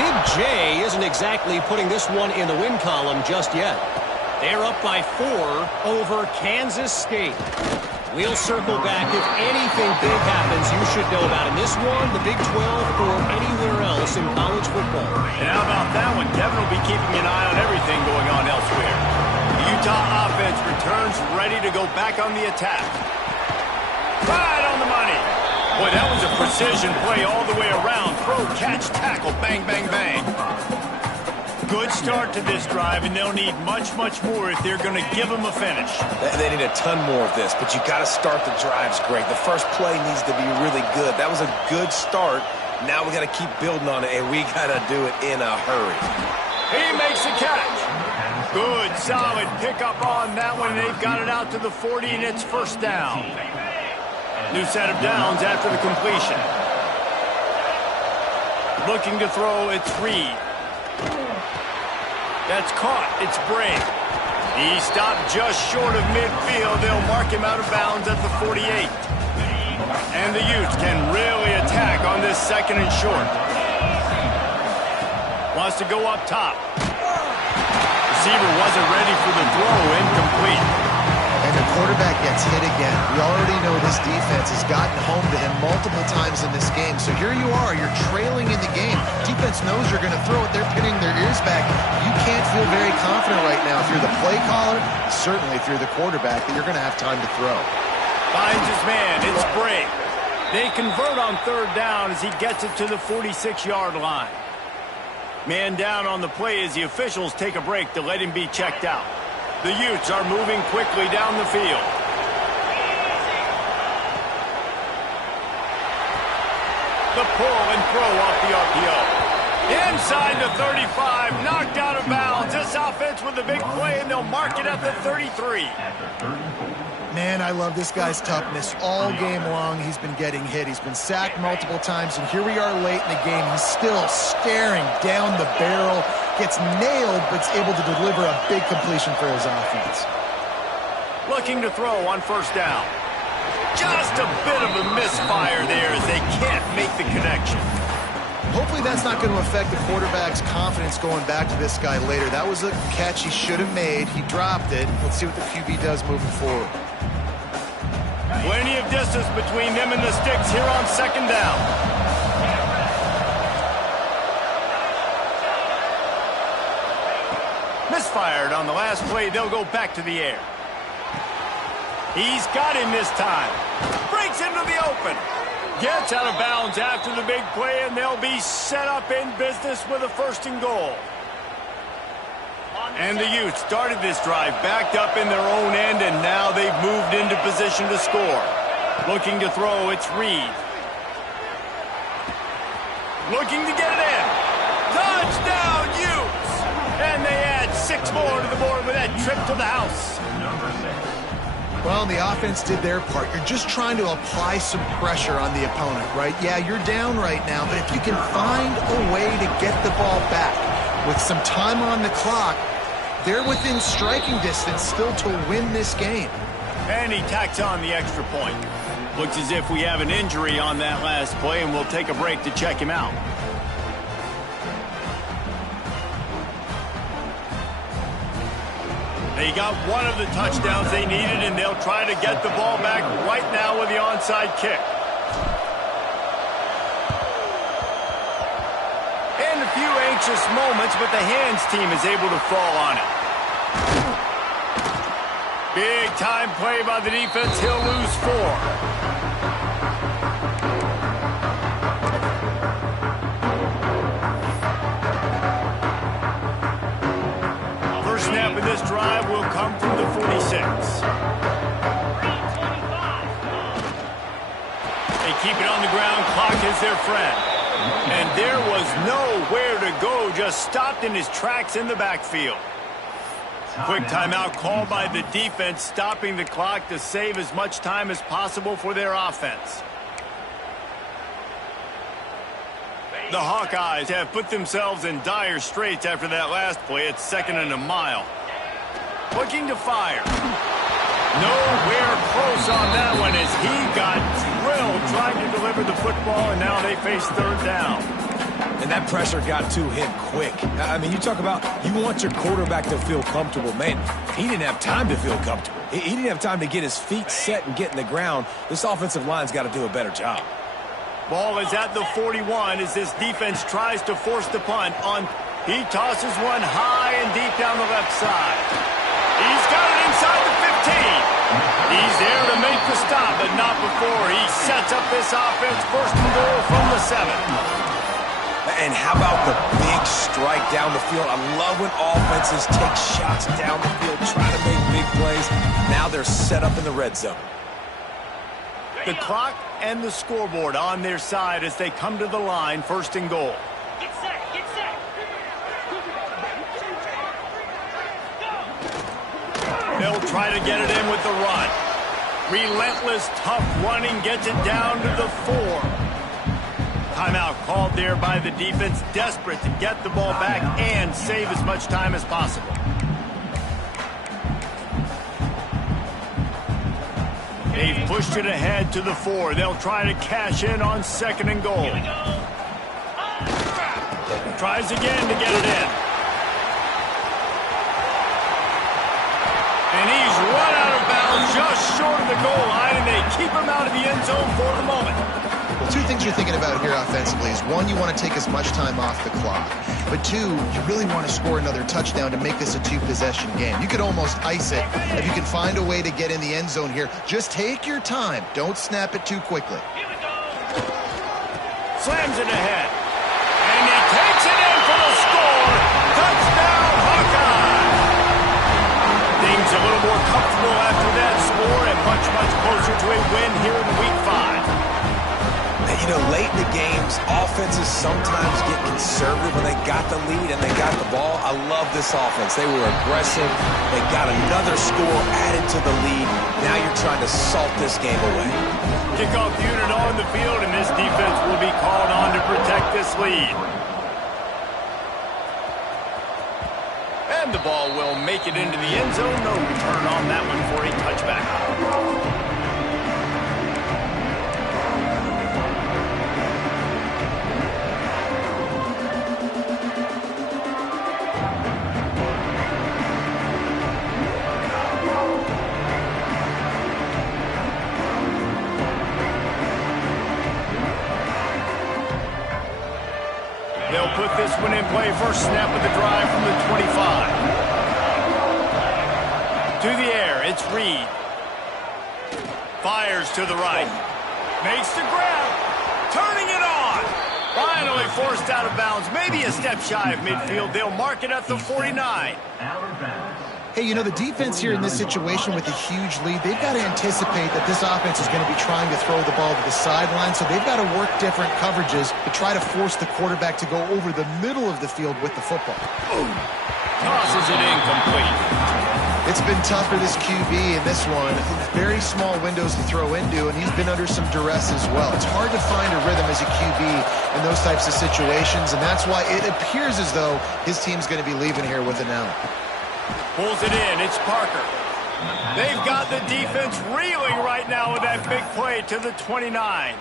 Big J isn't exactly putting this one in the win column just yet. They're up by 4 over Kansas State. We'll circle back. If anything big happens, you should know about in this one, the Big 12, or anywhere else in college football. And how about that one? Kevin will be keeping an eye on everything going on elsewhere. The Utah offense returns ready to go back on the attack. Right on the money. Boy, that was a precision play all the way around. Throw, catch, tackle, bang, bang, bang. Good start to this drive, and they'll need much, much more if they're going to give them a finish. They need a ton more of this, but you got to start the drives great. The first play needs to be really good. That was a good start. Now we got to keep building on it, and we got to do it in a hurry. He makes a catch. Good, solid pickup on that one. They've got it out to the 40, and it's first down. New set of downs after the completion. Looking to throw, it's Reed. That's caught. It's Bray. He stopped just short of midfield. They'll mark him out of bounds at the 48. And the Utes can really attack on this second and short. Wants to go up top. Receiver wasn't ready for the throw. Incomplete. And the quarterback gets hit again. We already know this defense has gotten home to him multiple times in this game. So here you are. You're trailing in the game. Defense knows you're going to throw it. They're pinning their ears back. You can't feel very confident right now if you're the play caller, certainly if you're the quarterback, that you're going to have time to throw. Finds his man. It's Bray. They convert on third down as he gets it to the 46-yard line. Man down on the play as the officials take a break to let him be checked out. The Utes are moving quickly down the field. The pull and throw off the RPO. Inside the 35, knocked out of bounds. This offense with the big play, and they'll mark it at the 33. Man, I love this guy's toughness. All game long, he's been getting hit. He's been sacked multiple times, and here we are late in the game. He's still staring down the barrel, gets nailed, but is able to deliver a big completion for his offense. Looking to throw on first down. Just a bit of a misfire there as they can't make the connection. Hopefully that's not going to affect the quarterback's confidence going back to this guy later. That was a catch he should have made. He dropped it. Let's see what the QB does moving forward. Plenty of distance between them and the sticks here on second down. Misfired on the last play. They'll go back to the air. He's got him this time. Breaks into the open. Gets out of bounds after the big play, and they'll be set up in business with a first and goal. And the Utes started this drive backed up in their own end, and now they've moved into position to score. Looking to throw, it's Reed. Looking to get it in. Touchdown, Utes! And they add 6 more to the board with that trip to the house. Well, the offense did their part. You're just trying to apply some pressure on the opponent, right? Yeah, you're down right now, but if you can find a way to get the ball back with some time on the clock, they're within striking distance still to win this game. And he tacks on the extra point. Looks as if we have an injury on that last play, and we'll take a break to check him out. They got one of the touchdowns they needed, and they'll try to get the ball back right now with the onside kick. And a few anxious moments, but the hands team is able to fall on it. Big time play by the defense. He'll lose 4. Snap of this drive will come from the 46. They keep it on the ground. Clock is their friend. And there was nowhere to go, just stopped in his tracks in the backfield. Quick timeout called by the defense, stopping the clock to save as much time as possible for their offense. The Hawkeyes have put themselves in dire straits after that last play. It's 2nd and a mile. Looking to fire. Nowhere close on that one as he got drilled trying to deliver the football, and now they face 3rd down. And that pressure got to him quick. I mean, you talk about you want your quarterback to feel comfortable. Man, he didn't have time to feel comfortable. He didn't have time to get his feet set and get in the ground. This offensive line's got to do a better job. Ball is at the 41 as this defense tries to force the punt. He tosses one high and deep down the left side. He's got it inside the 15. He's there to make the stop, but not before he sets up this offense. 1st and goal from the 7. And how about the big strike down the field? I love when offenses take shots down the field, try to make big plays. Now they're set up in the red zone. The clock and the scoreboard on their side as they come to the line, 1st and goal. Get set, get set. They'll try to get it in with the run. Relentless, tough running gets it down to the 4. Timeout called there by the defense, desperate to get the ball back and save as much time as possible. They've pushed it ahead to the 4. They'll try to cash in on 2nd and goal. Tries again to get it in. And he's run out of bounds just short of the goal line, and they keep him out of the end zone for the moment. Well, 2 things you're thinking about here offensively is, 1, you want to take as much time off the clock. But 2, you really want to score another touchdown to make this a 2-possession game. You could almost ice it if you can find a way to get in the end zone here. Just take your time. Don't snap it too quickly. Slams it ahead. And he takes it in for the score. Touchdown, Hawkeye! Things a little more comfortable after that score and much, much closer to a win here in Week 5. You know, late in the games, offenses sometimes get conservative when they got the lead and they got the ball. I love this offense. They were aggressive. They got another score added to the lead. Now you're trying to salt this game away. Kickoff unit on the field, and this defense will be called on to protect this lead. And the ball will make it into the end zone. No return on that one for a touchback. They'll put this one in play. First snap of the drive from the 25. To the air, it's Reed. Fires to the right. Makes the grab. Turning it on. Finally forced out of bounds. Maybe a step shy of midfield. They'll mark it at the 49. Hey, you know, the defense here in this situation with a huge lead, they've got to anticipate that this offense is going to be trying to throw the ball to the sideline, so they've got to work different coverages to try to force the quarterback to go over the middle of the field with the football. Tosses it incomplete. It's been tough for this QB in this one. Very small windows to throw into, and he's been under some duress as well. It's hard to find a rhythm as a QB in those types of situations, and that's why it appears as though his team's going to be leaving here with an L. Pulls it in. It's Parker. They've got the defense reeling right now with that big play to the 29.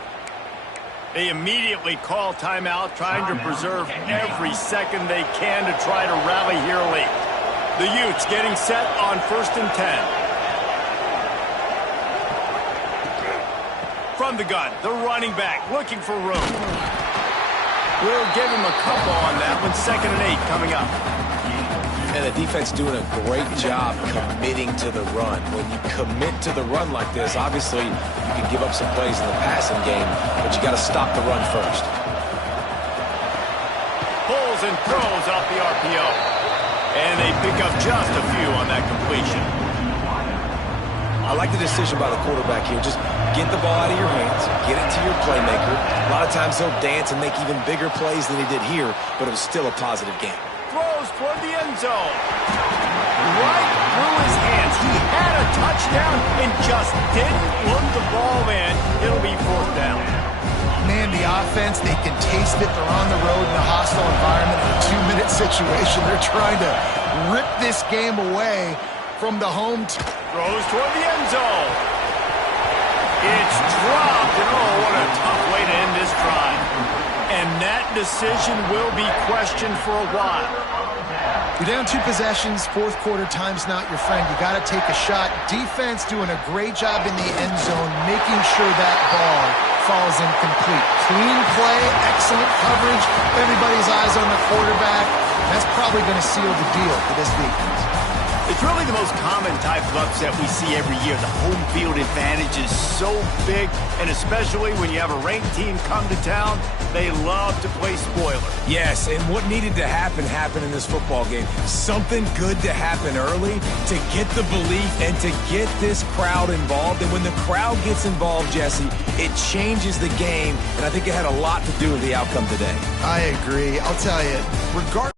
They immediately call timeout, trying to preserve every second they can to try to rally here late. The Utes getting set on 1st and 10. From the gun, the running back looking for room. We'll give him a couple on that one. 2nd and 8 coming up. And the defense doing a great job committing to the run. When you commit to the run like this, obviously you can give up some plays in the passing game, but you got to stop the run first. Pulls and throws off the RPO. And they pick up just a few on that completion. I like the decision by the quarterback here. Just get the ball out of your hands, get it to your playmaker. A lot of times he'll dance and make even bigger plays than he did here, but it was still a positive game. Throws toward the end zone. Right through his hands. He had a touchdown and just didn't look the ball in. It'll be 4th down. Man, the offense, they can taste it. They're on the road in a hostile environment in a 2-minute situation. They're trying to rip this game away from the home team. Throws toward the end zone. It's dropped, and oh, what a tough way to end this drive. And that decision will be questioned for a while. You're down 2 possessions, 4th quarter, time's not your friend. You got to take a shot. Defense doing a great job in the end zone, making sure that ball falls incomplete. Clean play, excellent coverage, everybody's eyes on the quarterback. That's probably going to seal the deal for this defense. It's really the most common type of upset we see every year. The home field advantage is so big, and especially when you have a ranked team come to town, they love to play spoiler. Yes, and what needed to happen happened in this football game. Something good to happen early to get the belief and to get this crowd involved. And when the crowd gets involved, Jesse, it changes the game, and I think it had a lot to do with the outcome today. I agree. I'll tell you, regardless